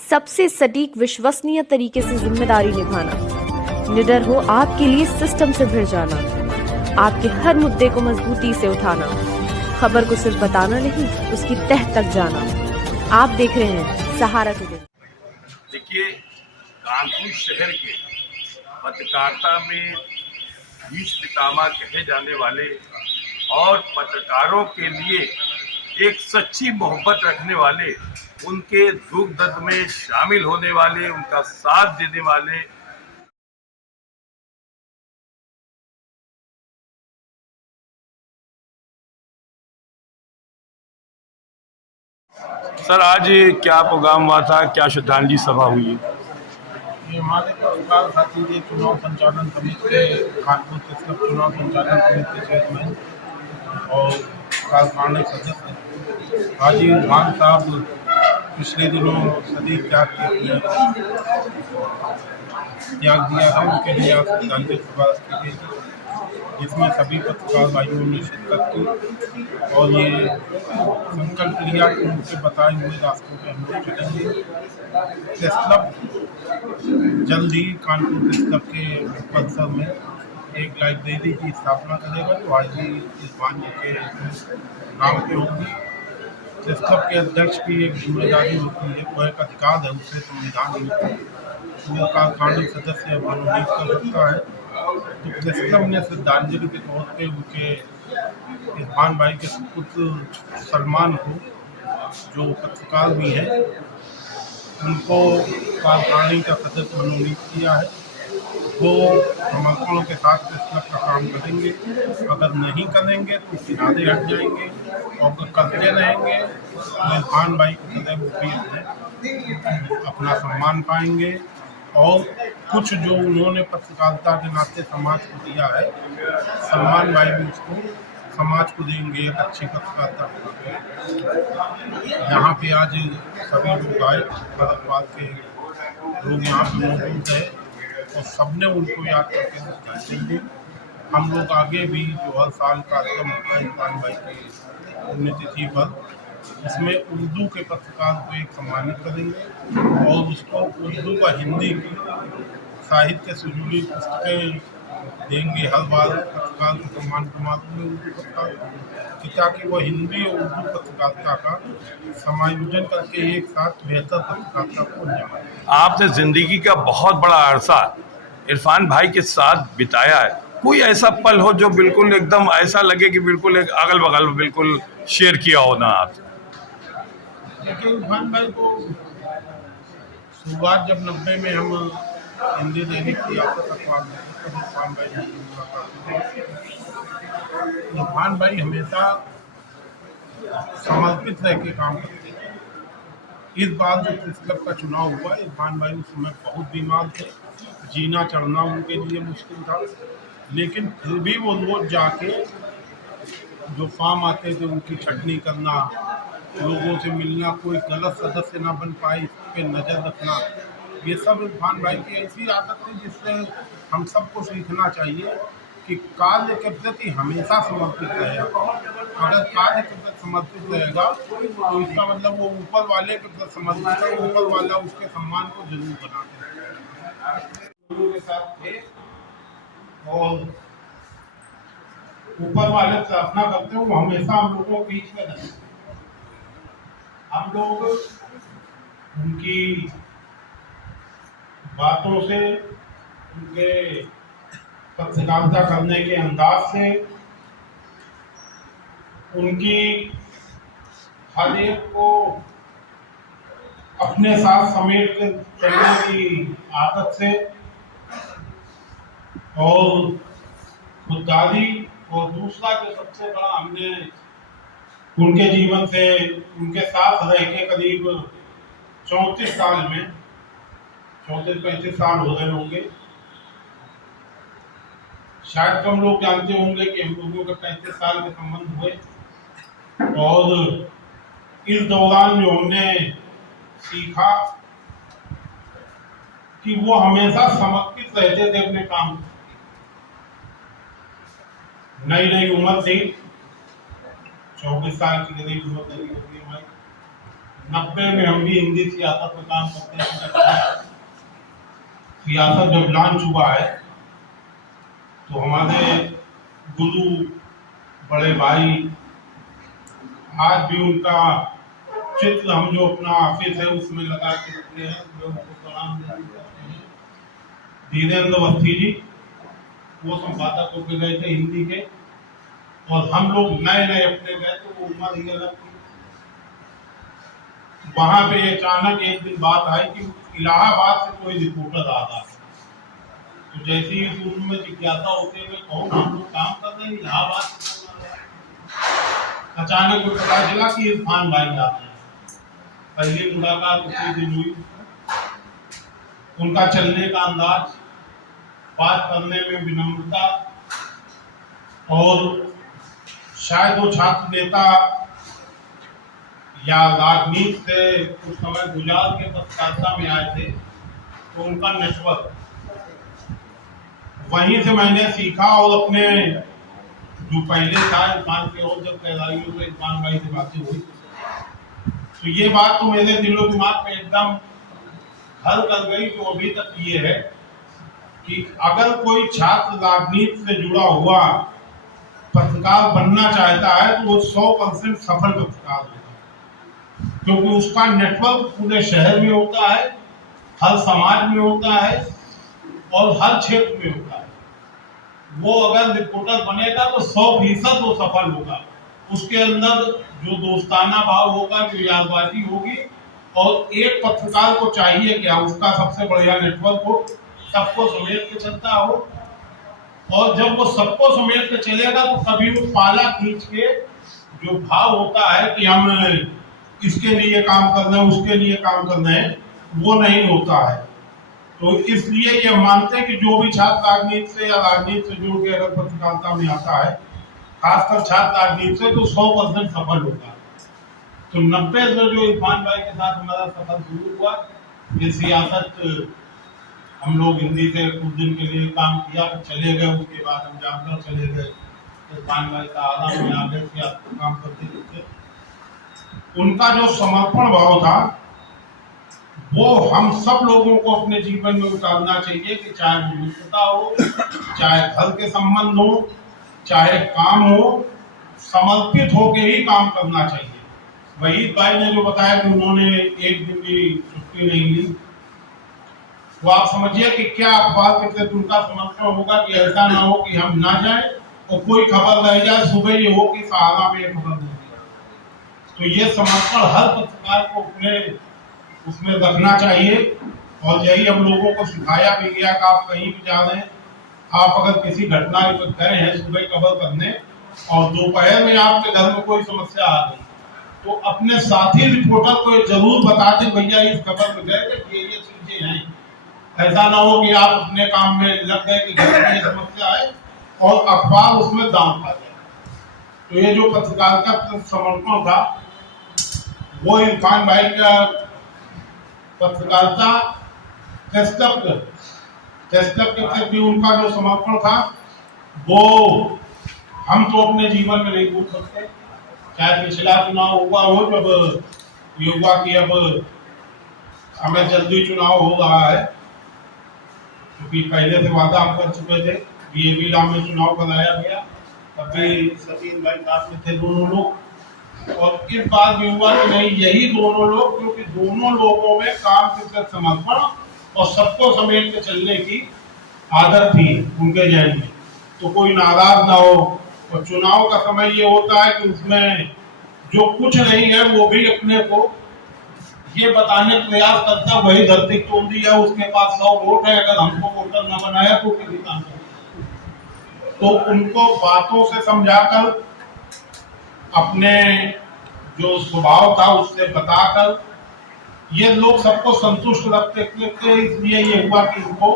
सबसे सटीक विश्वसनीय तरीके से जिम्मेदारी निभाना, निडर हो आपके लिए सिस्टम से भिड़ जाना, आपके हर मुद्दे को मजबूती से उठाना, खबर को सिर्फ बताना नहीं उसकी तह तक जाना। आप देख रहे हैं सहारा टुडे। देखिए, कानपुर शहर के पत्रकारिता में भीष्म पितामह कहे जाने वाले और पत्रकारों के लिए एक सच्ची मोहब्बत रखने वाले, उनके दुख दर्द में शामिल होने वाले, उनका साथ देने वाले सर, आज क्या प्रोग्राम हुआ था, क्या श्रद्धांजलि सभा हुई है? ये हमारे पत्रकार साथी के चुनाव संचालन समिति के कानपुर के चुनाव संचालन समिति के चेयरमैन और कार्यकारिणी सदस्य हाजी खान साहब पिछले दिनों सदी त्याग दिया था, उनके लिए आज श्रद्धांजलि सभा की गई थी, जिसमें सभी पत्रकार भाइयों ने शिरकत की और ये संकल्प लिया कि उनके बताए हुए रास्तों पर हम लोग चलेंगे। प्रेस क्लब जल्द ही कानपुर प्रेस क्लब के परिसर में एक लाइब्रेरी की स्थापना करेगा, जो आज ही इस बांध के नाम पे होगी। प्रेस क्लब के अध्यक्ष की एक जिम्मेदारी होती है, वह एक अधिकार है, उसे संविधान में कार्यकारिणी सदस्य मनोनीत कर सकता है। तो प्रेस क्लब ने श्रद्धांजलि के तौर पे उनके इरफान भाई के सुपुत्र सलमान को, जो पत्रकार भी हैं, उनको कार्यकारिणी का सदस्य मनोनीत किया है। वो समर्थकों के साथ प्रेस क्लब का काम करेंगे, अगर नहीं करेंगे तो किनारे हट जाएंगे, और अगर करते रहेंगे तो इरफान भाई को सदैव भी अपना सम्मान पाएंगे। और कुछ जो उन्होंने पत्रकारिता के नाते समाज को दिया है, सलमान भाई भी उसको समाज को देंगे, एक अच्छी पत्रकारिता। यहाँ पे आज सभी लोग आए, फरकबाद के लोग यहाँ पे मौजूद है और सबने उनको याद करके देंगे। हम लोग आगे भी जो हर साल कार्यक्रम होता है इरफान भाई की पुण्यतिथि पर, उसमें उर्दू के पत्रकार को एक सम्मानित करेंगे और उसको उर्दू व हिंदी की साहित्य से जुड़ी पुस्तकें देंगे। हर बार पत्रकार को सम्मान प्रमाण उर्दू पत्रकार, ताकि वह हिंदी और उर्दू पत्रकारिता का समायोजन करके एक साथ बेहतर पत्रकारिता को जाए। आपने जिंदगी का बहुत बड़ा अरसा इरफान भाई के साथ बिताया है, कोई ऐसा पल हो जो बिल्कुल एकदम ऐसा लगे कि बिल्कुल एक अगल बगल बिल्कुल शेयर किया हो ना आपसे? लेकिन इरफान भाई को शुरुआत जब 90 में हम हिंदी दैनिक की इरफान भाई हमेशा समर्पित रह के काम करते थे। इस बार जो प्रेस क्लब का चुनाव हुआ, इरफान भाई उस समय बहुत बीमार थे, जीना चढ़ना उनके लिए मुश्किल था, लेकिन फिर भी वो रोज जाके जो फॉर्म आते थे उनकी छटनी करना, लोगों से मिलना, कोई गलत सदस्य ना बन पाए इस पे नज़र रखना, ये सब इरफान भाई की ऐसी आदत थी जिससे हम सबको सीखना चाहिए कि कार्य के प्रति हमेशा समर्पित रहेगा। अगर कार्य के प्रति समर्पित रहेगा तो इसका मतलब वो ऊपर वाले के प्रति समर्पित है, ऊपर वाला उसके सम्मान को जरूर बनाते लोगों के साथ थे और ऊपर वाले प्रार्थना करते हो, वो हमेशा हम लोगों के बीच में रहे। हम लोग उनकी बातों से, उनके पत्रकारिता करने के अंदाज से, उनकी हर एक को अपने साथ समेट कर चलने की आदत से और खुददारी, और दूसरा जो सबसे बड़ा हमने उनके जीवन से, उनके साथ रह के करीब 34 साल में 34-35 साल हो गए होंगे, शायद कम लोग जानते होंगे कि हम लोगों के 35 साल के संबंध हुए। और इस दौरान जो हमने सीखा कि वो हमेशा समर्पित रहते थे अपने काम। नई नई उम्र थी, 24 साल की करीब उम्र थी, 90 में हम भी हिंदी सियासत में काम करते हैं। सियासत जब लॉन्च हुआ है तो हमारे गुरु बड़े भाई आज भी उनका चित्र हम जो अपना ऑफिस है उसमें लगा के रखते हैं, उनको प्रणाम करते हैं। धीरेन्द्र अवस्थी जी वो संपादक होके गए थे हिंदी के, और हम लोग नए नए अपने गए तो वो उम्र ही अलग थी। वहां पे अचानक एक दिन बात आई कि इलाहाबाद से कोई रिपोर्टर आ रहा है। तो जैसे ही शुरू में जिज्ञासा होते हुए कौन हम लोग काम कर रहे हैं इलाहाबाद से कौन आ रहा है, अचानक को पता चला कि इरफान भाई आ रहे हैं। पहली मुलाकात उसी दिन हुई। उनका चलने का अंदाज, बात करने में विनम्रता, और शायद वो छात्र नेता या राजनीति से कुछ समय गुजरात के पत्रकारिता में आए थे, तो उनका नेटवर्क वहीं से मैंने सीखा। और अपने जो पहले था इरफान के, और जब तैयारियों में इरफान भाई से बातें हुई तो ये बात तो मेरे दिलो दिमाग में एकदम हल कर गई। तो अभी तक ये है कि अगर कोई छात्र राजनीति से जुड़ा हुआ पत्रकार बनना चाहता है तो वो 100% सफल पत्रकार होगा, क्योंकि उसका नेटवर्क पूरे शहर में होता है, हर समाज में होता है और हर क्षेत्र में होता है। वो अगर रिपोर्टर बनेगा तो 100% वो सफल होगा। उसके अंदर जो दोस्ताना भाव होगा, जो यादबाजी होगी, और एक पत्रकार को चाहिए क्या, उसका सबसे बढ़िया नेटवर्क हो, सबको समेट के चलता हो, और जब वो सबको समेट के चलेगा तो कभी वो पाला खींच के जो भाव होता है कि हम इसके लिए काम कर रहे हैं, उसके लिए काम कर रहे हैं, वो नहीं होता है। तो इसलिए ये मानते हैं कि जो भी छात्र राजनीति से या राजनीति से जुड़ के अगर पत्रकारिता में आता है, खासकर छात्र राजनीति से, तो 100% सफल होगा। तो 90 में जो इरफान भाई के साथ हमारा सफर शुरू हुआ, ये सियासत हम लोग हिंदी से कुछ दिन के लिए काम किया, चले गए। उसके बाद हम जामनगर चले गए, इरफान भाई का आराम में आगे सियासत काम करते थे। उनका जो समर्पण भाव था वो हम सब लोगों को अपने जीवन में उतारना चाहिए कि चाहे वो मित्रता हो, चाहे घर के संबंध हो, चाहे काम हो, समर्पित होकर ही काम करना चाहिए। वहीद भाई ने जो बताया कि उन्होंने एक दिन भी छुट्टी नहीं ली, वो आप समझिए कि क्या अखबार के प्रति उनका समर्पण होगा कि ऐसा ना हो कि हम ना जाए और कोई खबर रह जाए, सुबह ये हो कि सहारा में खबर नहीं है। तो ये समर्पण हर पत्रकार को अपने उसमें रखना चाहिए, और यही हम लोगों को सिखाया भी गया कि आप कहीं भी जा रहे हैं, आप अगर किसी घटना में गए हैं सुबह खबर करने और दोपहर में आपके घर में कोई समस्या आ गई, तो अपने साथी रिपोर्टर को जरूर बता दें, भैया इस खबर में गए थे, ये चीजें हैं। ऐसा ना हो कि आप अपने काम में लग गए कि घर में समस्या है और अखबार उसमें दाम खा जाए। तो ये जो पत्रकारिता का समर्पण था वो इरफान भाई का पत्रकारिता टेस्टअप के प्रति उनका जो समर्पण था वो हम तो अपने जीवन में नहीं भूल सकते। चाहे पिछला चुनाव हुआ हो, जब ये हुआ कि अब हमें जल्दी चुनाव हो रहा है, क्योंकि पहले से वादा हम कर चुके थे, बीएबीला में चुनाव कराया गया, तब भी सचिन भाई साथ में थे दोनों लोग, और इस बार भी हुआ कि नहीं यही दोनों लोग, क्योंकि दोनों लोगों में काम के प्रति समर्पण और सबको समेट के चलने की आदत थी उनके जहन में, तो कोई नाराज ना हो। और चुनाव का समय ये होता है कि उसमें जो कुछ नहीं है वो भी अपने को ये बताने का प्रयास करता है वही धरती तोंदी है, उसके पास 100 वोट है, अगर हमको वोटर न बनाया तो किसी काम करेगा। तो उनको बातों से समझाकर, अपने जो स्वभाव था उससे बताकर ये लोग सबको संतुष्ट रखते थे। इसलिए ये हुआ कि इनको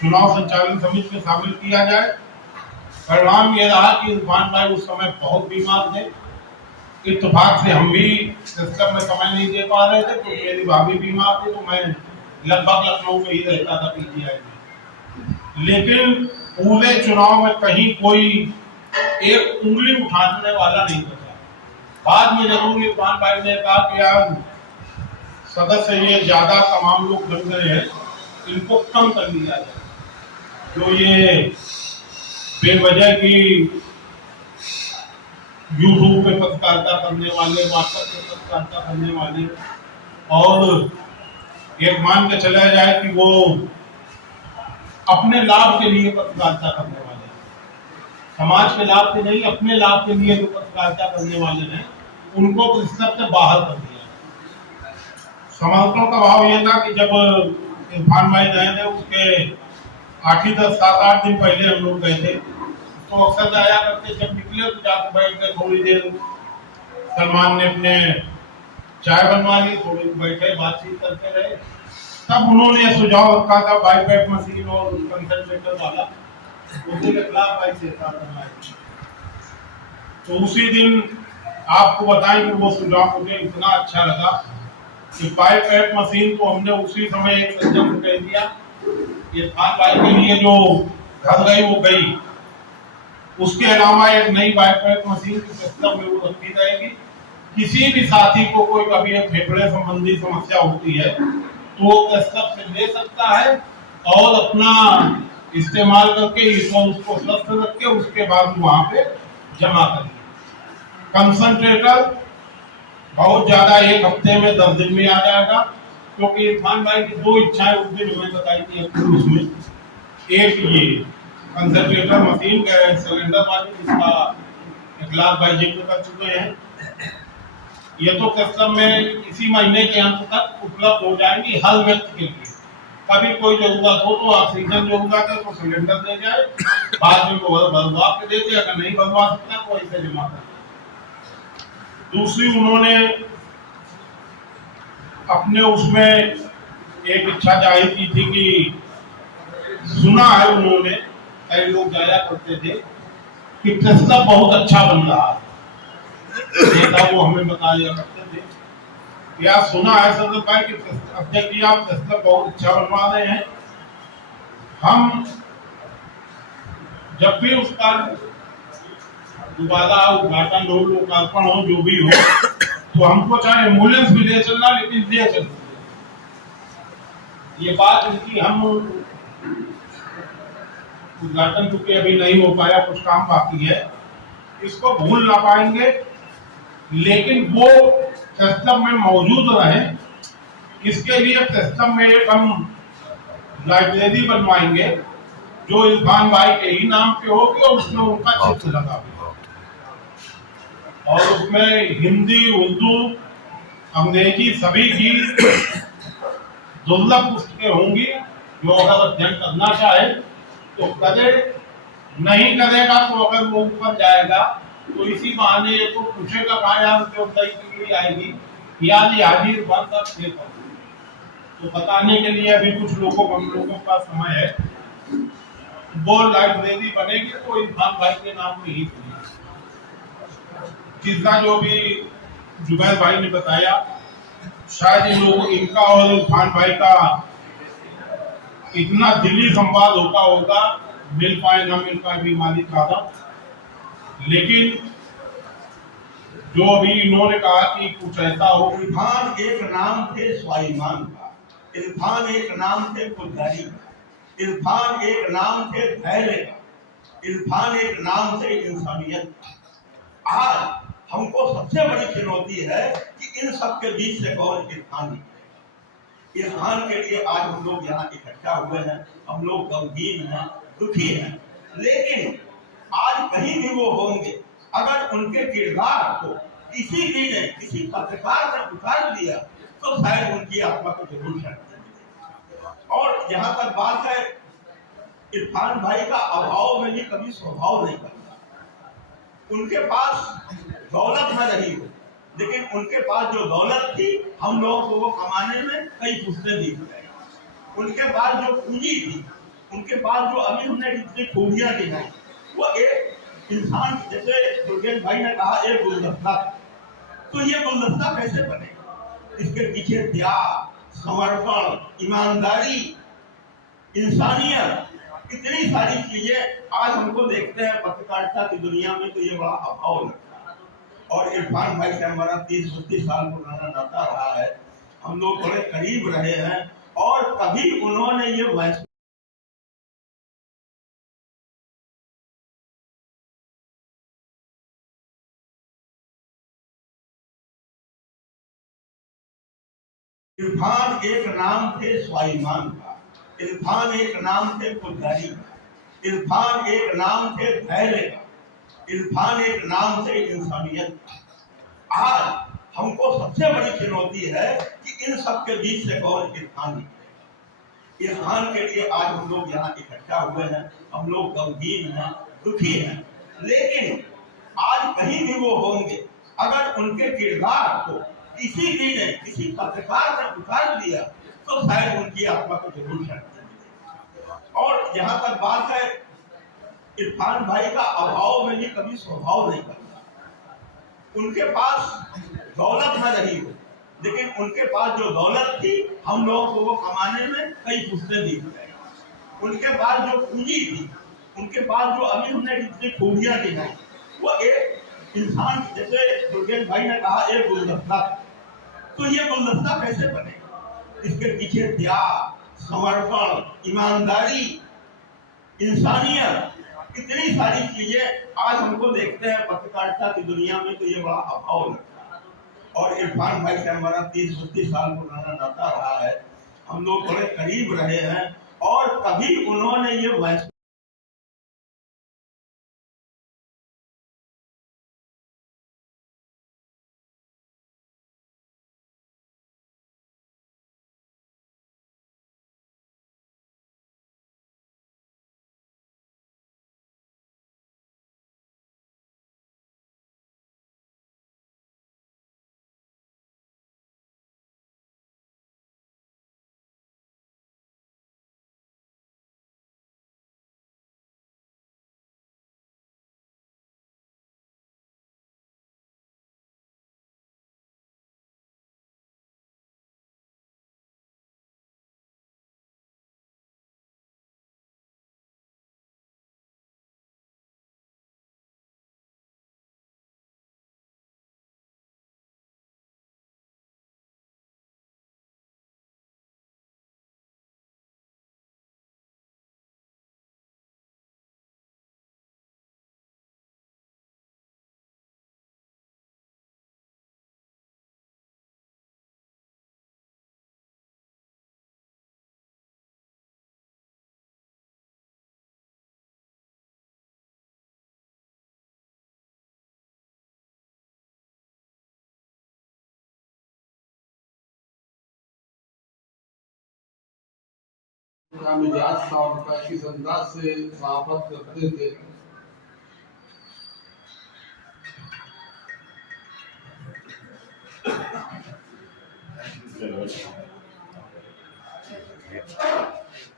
चुनाव संचालन समिति में शामिल किया जाए। परिणाम ये रहा कि इरफान भाई उस समय बहुत बीमार थे, इत्तेफाक से हम भी सिस्टम में समय नहीं दे पा रहे थे, तो मेरी भाभी बीमार थी, तो मैं लगभग लखनऊ में ही रहता था पीजीआई में। लेकिन पूरे चुनाव में कहीं कोई एक उंगली उठाने वाला नहीं बचा। बाद में जरूर इरफान भाई ने कहा कि यार सदस्य ये ज़्यादा तमाम लोग बन गए हैं, इनको कम कर लिया जाए। जो ये बेवजह की यूट्यूब पे पत्रकारिता करने वाले, व्हाट्सएप पे पत्रकारिता करने वाले, और एक मान के चला जाए कि वो अपने लाभ के लिए पत्रकारिता करने वाले हैं, समाज के लाभ के नहीं, अपने लाभ के लिए जो पत्रकारिता करने वाले हैं, उनको परिषद से बाहर कर दिया। समर्थकों का भाव ये था कि जब इरफान भाई गए थे, उसके 7-8 दिन पहले हम लोग गए थे, तो अक्सर जाया करते, जब निकले तो जाकर बैठ गए थोड़ी देर। सलमान ने अपने चाय बनवा ली, थोड़ी बैठे बातचीत करते रहे। तब उन्होंने सुझाव रखा था बाईपैप मशीन और कंसंट्रेटर वाला, उसी के खिलाफ भाई से करना है। तो उसी दिन आपको बताएं कि वो सुझाव मुझे इतना अच्छा लगा कि बाईपैप मशीन को हमने उसी समय एक सज्जन को कह दिया, इरफान भाई के लिए जो घर गई वो गई। उसके अलावा एक नई बाईपैप मशीन की सिस्टम में वो रखी जाएगी। किसी भी साथी को कोई कभी फेफड़े संबंधी समस्या होती है तो वो प्रस्ताव से ले सकता है और अपना इस्तेमाल करके उसको स्वस्थ रख के उसके बाद वहां पे जमा करिए। कंसंट्रेटर बहुत ज्यादा, 1 हफ्ते में 10 दिन में आ जाएगा, क्योंकि इरफान भाई की 2 इच्छाएं उस दिन हमें बताई थी उसमें। एक ये कंसंट्रेटर मशीन गैस सिलेंडर वाली, जिसका 1 लाख भाई जिक्र कर चुके हैं, ये तो कस्टम में इसी महीने के अंत तक उपलब्ध हो जाएंगी हर व्यक्ति के लिए। कभी कोई जरूरत हो तो ऑक्सीजन जरूरत है तो सिलेंडर दे जाए, बाद में वो भरवा के देते, अगर नहीं भरवा सकता तो ऐसे जमा कर। दूसरी, उन्होंने अपने उसमें एक इच्छा जाहिर की थी कि सुना है उन्होंने, कई लोग जाया करते थे कि टेस्ला बहुत अच्छा बन रहा है, वो हमें बताया करते थे। या सुना है सदर भाई कि अध्यक्ष जी आप टेस्ला बहुत अच्छा बनवा रहे हैं। हम जब भी उसका दोबारा उद्घाटन हो, लोकार्पण हो, जो भी हो, तो हमको चाहे एम्बुलेंस भी ले चलना, लेकिन ले चलना। ये बात इनकी, हम उद्घाटन चूंकि अभी नहीं हो पाया, कुछ काम बाकी है, इसको भूल ना पाएंगे, लेकिन वो सिस्टम में मौजूद रहे, इसके लिए सिस्टम में एक हम लाइब्रेरी बनवाएंगे जो इरफान भाई के ही नाम पे होगी और उसमें उनका चित्र लगा और उसमें हिंदी, उर्दू, अंग्रेजी सभी की दुर्लभ पुस्तकें होंगी। जो अगर अध्ययन करना चाहे तो करे, नहीं करेगा तो अगर वो ऊपर जाएगा तो इसी बहाने को पूछेगा कहा यार जो तय आएगी याद हाजिर बन सकते। तो बताने के लिए अभी कुछ हम लोगों के पास समय है। वो लाइब्रेरी बनेगी तो इरफान भाई के नाम में ही बनेगी। तीसरा जो भी जुबैर भाई ने बताया, शायद इन लोगों इनका और इरफान भाई का इतना दिली संवाद होगा, मिल पाए ना मिल पाए भी मालिक आदम, लेकिन जो अभी इन्होंने कहा कि कुछ ऐसा हो। इरफान एक नाम थे स्वाभिमान का, इरफान एक नाम थे खुददारी का, इरफान एक नाम थे धैर्य का, इरफान एक नाम थे इंसानियत का। आज हमको सबसे बड़ी चुनौती है कि इन सब के बीच से कौन इरफान निकले। इरफान के लिए आज हम लोग यहाँ इकट्ठा हुए हैं, हम लोग गमगीन हैं, दुखी हैं, लेकिन आज कहीं भी वो होंगे, अगर उनके किरदार को किसी भी ने किसी पत्रकार ने उतार दिया तो शायद उनकी आत्मा को जरूर शांति। और यहाँ तक बात है, इरफान भाई का अभाव में ये कभी स्वभाव नहीं करता। उनके पास दौलत न रही हो, लेकिन उनके पास जो दौलत थी हम लोगों को वो कमाने में कई पुश्ते दी गए। उनके पास जो पूंजी थी, उनके पास जो अभी हमने जितनी खूबियां दिखाई, वो एक इंसान, जैसे दुर्गेश भाई ने कहा, एक गुलदस्ता। तो ये गुलदस्ता कैसे बने? इसके पीछे त्याग, समर्पण, ईमानदारी, इंसानियत, इतनी सारी चीजें आज हमको देखते हैं पत्रकारिता की दुनिया में, तो ये बड़ा अभाव लगता है। और इरफान भाई से हमारा 30-32 साल पुराना नाता रहा है। हम लोग बड़े करीब रहे हैं और कभी उन्होंने ये वैश्विक इरफान एक नाम थे स्वाभिमान का, इरफान एक नाम थे पुजारी का, इरफान एक नाम थे धैर्य का, इरफान एक नाम थे इंसानियत का। आज हमको सबसे बड़ी चुनौती है कि इन सब के बीच से कौन इरफान निकले। इरफान के लिए आज हम लोग यहाँ इकट्ठा हुए हैं, हम लोग गमगीन हैं, दुखी हैं, लेकिन आज कहीं भी वो होंगे, अगर उनके किरदार को किसी भी ने, किसी पत्रकार ने उतार दिया तो शायद उनकी आत्मा को जरूर शांति मिलेगी। और जहां तक बात है इरफान भाई का, अभाव में भी कभी स्वभाव नहीं करता। उनके पास दौलत न रही हो, लेकिन उनके पास जो दौलत थी हम लोगों को वो कमाने में कई पुश्ते दी गए। उनके पास जो पूंजी थी, उनके पास जो अभी हमने जितनी खूबियां दिखाई, वो एक इंसान, जैसे दुर्गेश भाई ने कहा, एक गुलदस्ता। तो ये गुलदस्ता कैसे बनेगा? इसके पीछे त्याग, समर्पण, ईमानदारी, इंसानियत, इतनी सारी चीजें आज हमको देखते हैं पत्रकारिता की दुनिया में, तो ये बड़ा अभाव लगता है। और इरफान भाई से हमारा 30-32 साल पुराना नाता रहा है, हम लोग बड़े करीब रहे हैं और कभी उन्होंने ये वैश्विक का मिजाज था उनका, किस अंदाज से सहाफत करते थे।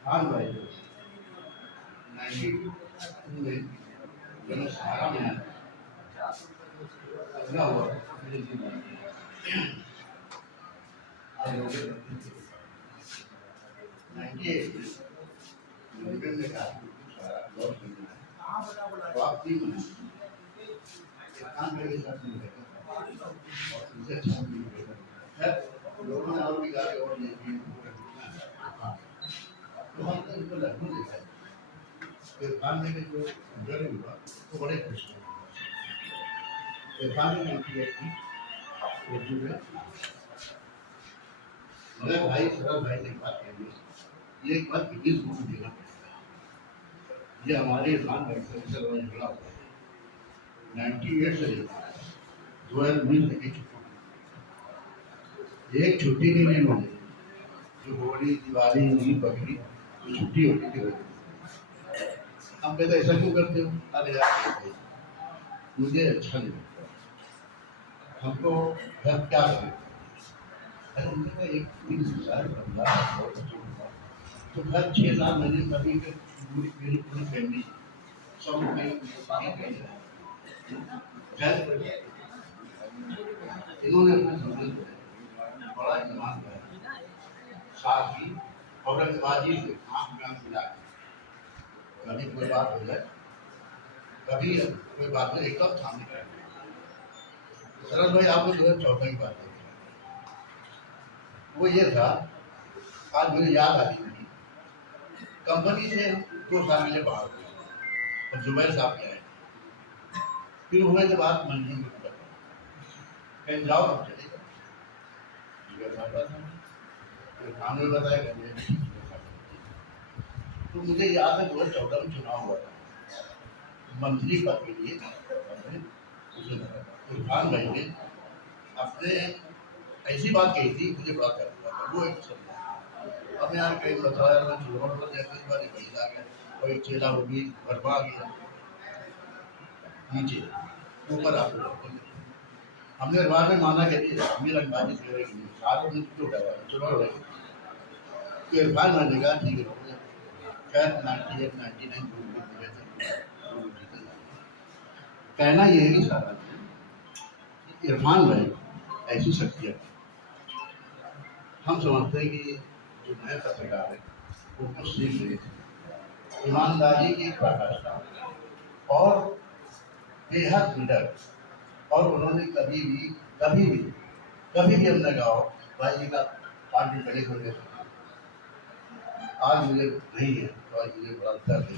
हाँ भाई, सहारा में क्या हुआ मेरे जीवन लोगों ने और भी गाड़ी और इरफान ने जो इंटरव्यू हुआ तो बड़े खुश थे। इरफान ने मेरे भाई सरल भाई ने बात कही, ये एक बात किस को देना पड़ेगा। ये हमारे इरफान भाई से जुड़ा हुआ है 98 से लेकर 2019 तक एक छुट्टी नहीं लेनी होती। जो होली, दिवाली, ईद, बकरी जो छुट्टी होती थी हम कहते ऐसा क्यों करते हो? अरे यार मुझे अच्छा नहीं लगता, हमको घर क्या करें। एक तो घर 6-7 महीने कभी मेरी पूरी फैमिली सब इन्होंने अपने बड़ा इस्तेमाल किया, साथ ही औरंगबाजी से आंख में मिला, कभी कोई बात हो जाए, कभी कोई बात नहीं, एकदम सामने। सरल भाई आपको 2014 की बात है, वो ये था, आज मुझे याद आ रही थी, कंपनी से 2 साल के लिए बाहर हुए और जुबैर साहब के आए, फिर हुए जब आप मंडी में कहीं जाओ हम चले गए, जुबैर साहब फिर खान में बताया गया। तो मुझे याद है 2014 में चुनाव हुआ था मंत्री पद के लिए, इरफान भाई ने अपने ऐसी बात कही थी, मुझे बड़ा प्यार हुआ था वो एक शब्द। अब यार कहीं बताया मैं चुनाव पर जैसे इस बार कहीं आ गया और एक चेला वो भी बर्बाद गया नीचे ऊपर आपको हमने अखबार में माना कि मेरा अंबाजी करेगी साथ में क्यों उठाया चुनाव रहेगी। तो इरफान भाई कहा ठीक है, खैर 98 99 कहना ये है कि सारा इरफान भाई ऐसी शख्सियत हम समझते हैं कि जो नए पत्रकार है वो कुछ सीख रहे थे, ईमानदारी की पराकाष्ठा और बेहद निडर, और उन्होंने कभी भी हमने कहा भाई जी का पार्टी खड़े हो गए, आज मुझे नहीं है तो आज मुझे बड़ा दर्द है।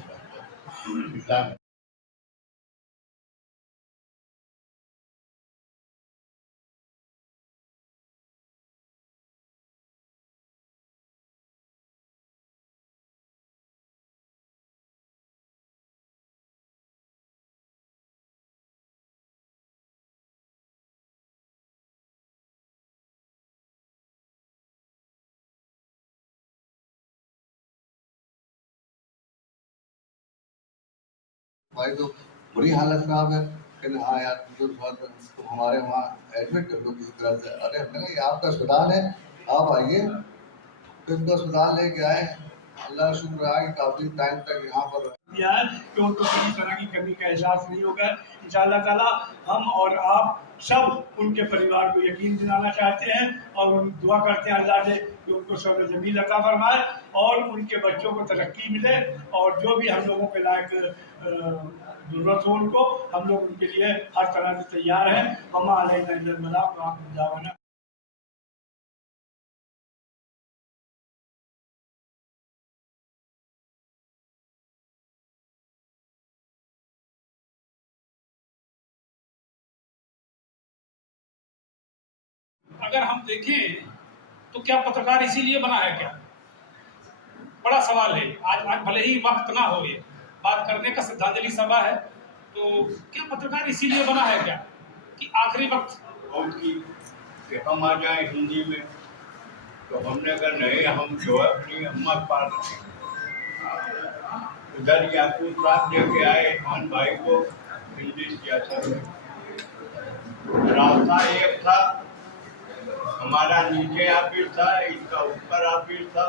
भाई तो बुरी हालत खराब है, कहते हाँ यार तो हमारे वहाँ एडमिट कर दो किसी तरह से। अरे हमने कहा ये आपका अस्पताल है, आप आइए। फिर उनको अस्पताल लेके आए, अल्लाह शुक्र है कि काफी टाइम तक यहाँ पर कि उनको किसी तरह की कमी का एहसास नहीं होगा। इंशाअल्लाह ताला हम और आप सब उनके परिवार को यकीन दिलाना चाहते हैं और उन दुआ करते हैं अल्लाह से कि उनको सब्र जमील अता फरमाए और उनके बच्चों को तरक्की मिले, और जो भी हम लोगों के लायक ज़रूरत हो उनको, हम लोग उनके लिए हर तरह से तैयार हैं। वमा अलैना इल्लल बलाग व आखिर दावाना। अगर हम देखें तो क्या पत्रकार इसीलिए बना है क्या? बड़ा सवाल है। आज भले ही वक्त ना हो, ये बात करने का श्रद्धांजलि सभा है, तो क्या पत्रकार इसीलिए बना है क्या कि आखिरी वक्त कि हम आ जाए हिंदी में? तो हमने कहा नहीं, हम जो है अपनी अम्मा के पास उधर याकूब साहब लेके आए खान भाई को हिंदी सियासत में। रास्ता एक था, हमारा नीचे ऑफिस था, इसका ऊपर ऑफिस था।